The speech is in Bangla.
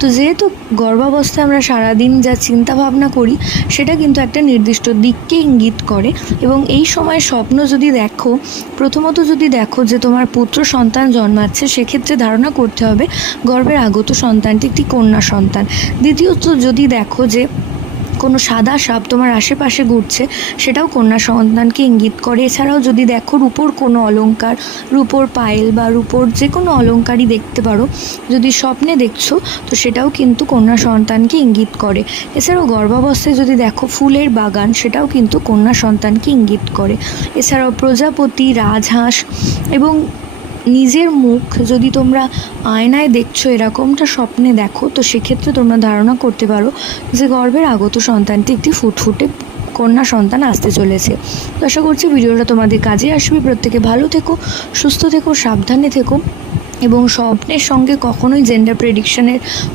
তো যেহেতু গর্ভাবস্থায় আমরা সারাদিন যা চিন্তা ভাবনা করি সেটা কিন্তু একটা নির্দিষ্ট দিককে ইঙ্গিত করে। এবং এই সময় স্বপ্ন যদি দেখো, প্রথমত যদি দেখো যে তোমার পুত্র সন্তান জন্মাচ্ছে, সেক্ষেত্রে ধারণা করতে হবে গর্ভের আগত সন্তানটি একটি কন্যা সন্তান। দ্বিতীয়ত যদি দেখো যে কোনো সাদা সাপ তোমার আশেপাশে ঘুরছে, সেটাও কন্যা সন্তানকে ইঙ্গিত করে। এছাড়াও যদি দেখো রূপোর কোনো অলংকার, রূপোর পায়েল বা রূপোর যে কোনো অলংকারই দেখতে পারো, যদি স্বপ্নে দেখছো, তো সেটাও কিন্তু কন্যা সন্তানকে ইঙ্গিত করে। এছাড়াও গর্ভাবস্থায় যদি দেখো ফুলের বাগান, সেটাও কিন্তু কন্যা সন্তানকে ইঙ্গিত করে। এছাড়াও প্রজাপতি, রাজহাঁস এবং নিজের মুখ যদি তোমরা আয়নায় দেখছো, এরকমটা স্বপ্নে দেখো, তো সেক্ষেত্রে তোমরা ধারণা করতে পারো যে গর্ভের আগত সন্তানটি একটি ফুটফুটে কন্যা সন্তান আসতে চলেছে। তো আশা করছি ভিডিওটা তোমাদের কাজে আসবে। প্রত্যেকে ভালো থেকো, সুস্থ থেকো, সাবধানে থেকো এবং স্বপ্নের সঙ্গে কখনোই জেন্ডার প্রেডিকশনের